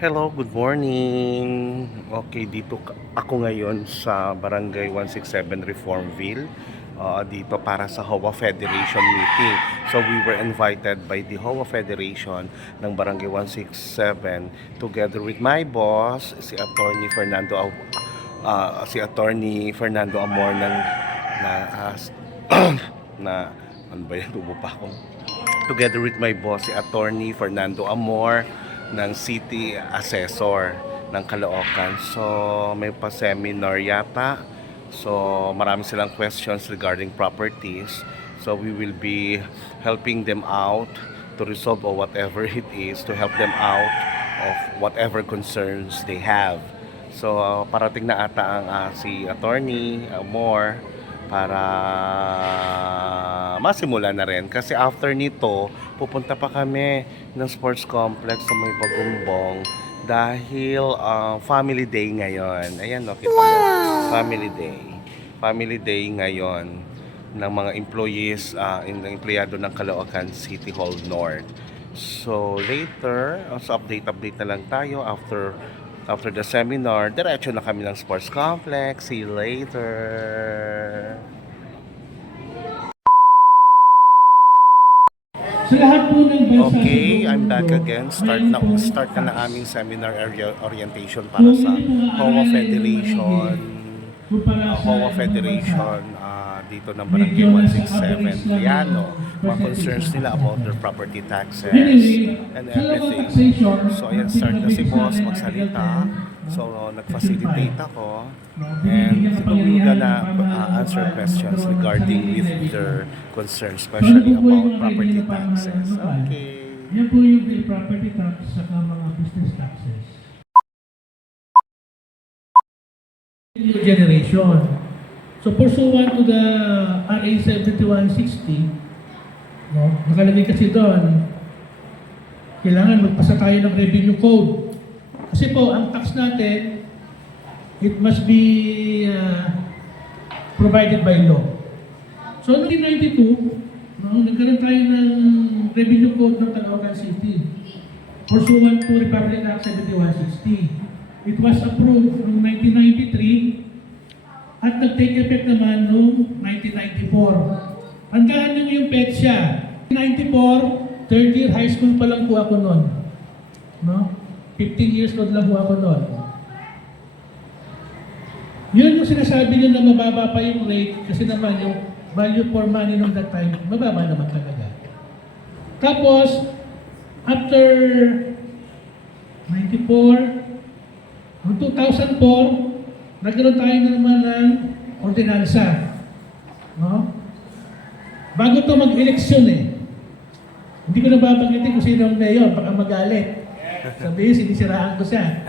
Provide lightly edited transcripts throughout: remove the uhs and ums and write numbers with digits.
Hello, good morning. Okay, ako ngayon sa Barangay 167 Reformville. Dito para sa HOA Federation meeting. So we were invited by the HOA Federation ng Barangay 167 together with my boss, si Attorney Fernando Amor na na ano ba yan, tubo pa ako. Together with my boss, si Attorney Fernando Amor ng City Assessor ng Caloocan. So may pa-seminar yata. So marami silang questions regarding properties. So we will be helping them out to resolve or whatever it is, to help them out of whatever concerns they have. So parating na ata ang si Attorney Amor para masimula na rin. Kasi after nito, pupunta pa kami ng sports complex sa may Bagumbong dahil family day ngayon. Ayan, no, kita mo. Family day. Family day ngayon ng mga employees, ng empleyado ng Caloocan City Hall North. So later, update na lang tayo after the seminar. Diretso na kami ng sports complex. See you later. Okay, I'm back again. Start na ng aming seminar orientation para sa HOA Federation. Dito ng Barangay 167 Liano. Mga concerns nila about their property taxes and everything. So ayan, start na si boss magsalita. So nag-facilitate ako. And we're gonna answer questions regarding with their concerns, especially about property taxes. Okay. Yan po yung property tax sa mga business taxes. New generation. So pursuant to the RA 7160, no, nakalagay kasi doon, kailangan magpasa tayo ng revenue code. Kasi po, ang tax natin, it must be provided by law. So, noong 1992, no, nagkaroon tayo ng revenue code ng Caloocan City pursuant to Republic Act 7160. It was approved noong 1993 at nag-take effect naman noong 1994. Tandaan nyo yung petsa. 1994, third year high school pa lang po ako noon. No? 15 years old lang po ako noon. Yun yung sinasabi nyo na mababa pa yung rate kasi naman yung value for money noong that time, mababa naman talaga. Tapos, after 94, noong 2004, nagkaroon tayo na naman ng ordinansa. No? Bago to mag-eleksyon hindi ko na babanggitin kung sino ang mayor, baka magalit. Sabihin, sinisiraan ko siya.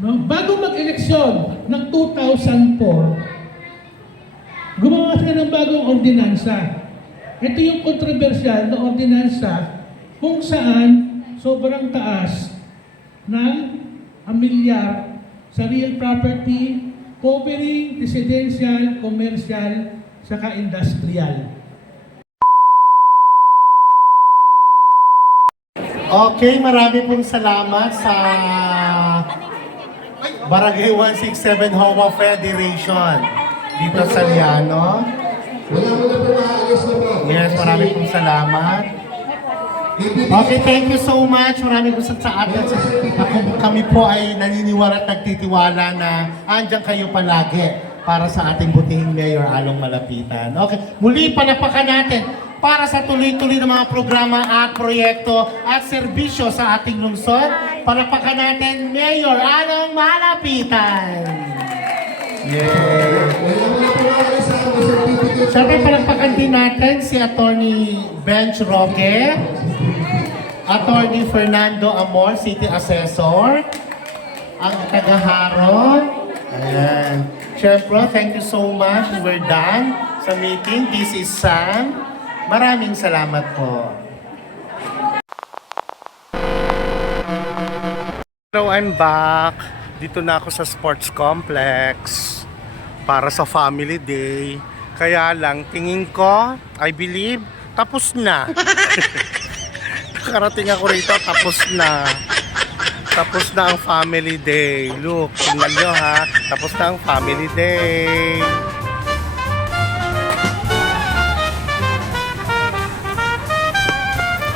No? Bago mag-eleksyon ng 2004, gumawa sila ng bagong ordinansa. Ito yung kontrobersyal na ordinansa kung saan sobrang taas ng 1 milyar sa real property covering residential, commercial, saka industrial. Okay, marami pong salamat sa Barangay 167 HOA Federation dito sa Liano. Yes, marami pong salamat. Okay, thank you so much. Marami po sa atin. Kami po ay naniniwala at nagtitiwala na andyan kayo palagi para sa ating butihing Mayor Along Malapitan. Okay, muli palapakan natin para sa tuloy-tuloy na mga programa at proyekto at serbisyo sa ating lungsod. Palapakan natin Mayor Along Malapitan. Yeah. Siyempre, palapakan din natin si Attorney Bench Roque, Attorney Fernando Amor, City Assessor, ang tagaharo. Ayan. Siyempre, thank you so much. We're done sa meeting. This is Sam. Maraming salamat po. Hello, I'm back. Dito na ako sa sports complex para sa family day. Kaya lang, tingin ko, I believe, tapos na. Nakarating ako rito, tapos na. Tapos na ang family day. Look, tingnan nyo ha. Tapos na ang family day.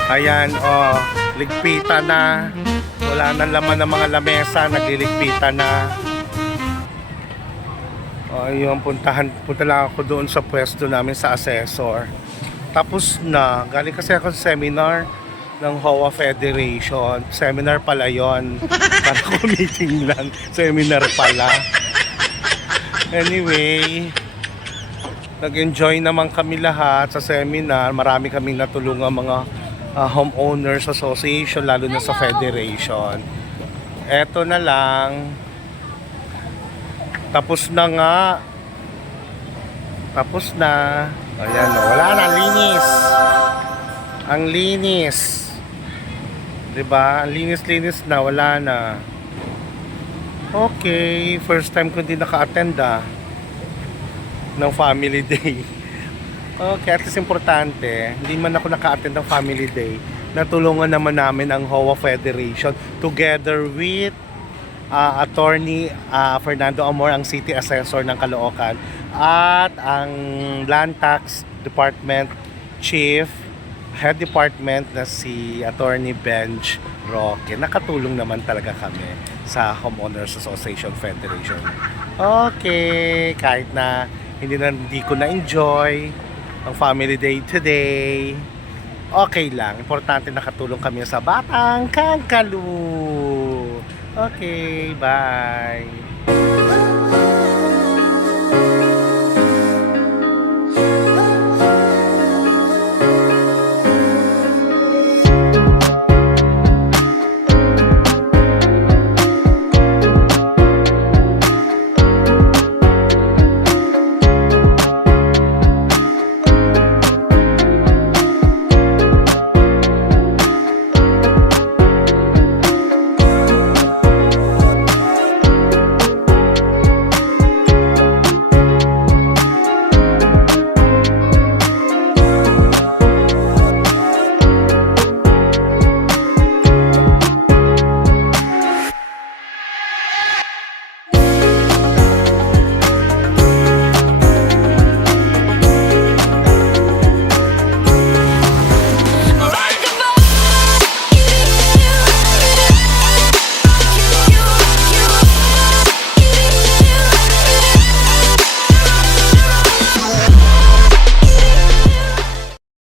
Ayan, oh. Ligpitan na. Wala nang laman ng mga lamesa. Nagliligpitan na. Oh, ayun, punta lang ako doon sa pwesto namin sa assessor. Tapos na. Galing kasi ako sa seminar ng HOA Federation. Seminar pala yon. Para ko meeting lang. Seminar pala. Anyway, nag-enjoy naman kami lahat sa seminar. Marami kaming natulungan mga homeowners association, lalo na sa federation. Eto na lang. Tapos na nga. Tapos na. Ayan, wala na. Linis. Ang linis. Diba? Ang linis-linis na. Wala na. Okay. First time ko hindi naka-attend ng family day. Okay, at least importante, hindi man ako naka-attend ng family day, natulungan naman namin ang HOA Federation together with Attorney Fernando Amor, ang City Assessor ng Caloocan, at ang Land Tax Department Chief, Head Department na si Attorney Benj Roque. Nakatulong naman talaga kami sa Homeowners Association Federation. Okay, kahit na hindi ko na-enjoy ang family day today, okay lang. Importante nakatulong kami sa Batang Kangkalu. Okay, bye.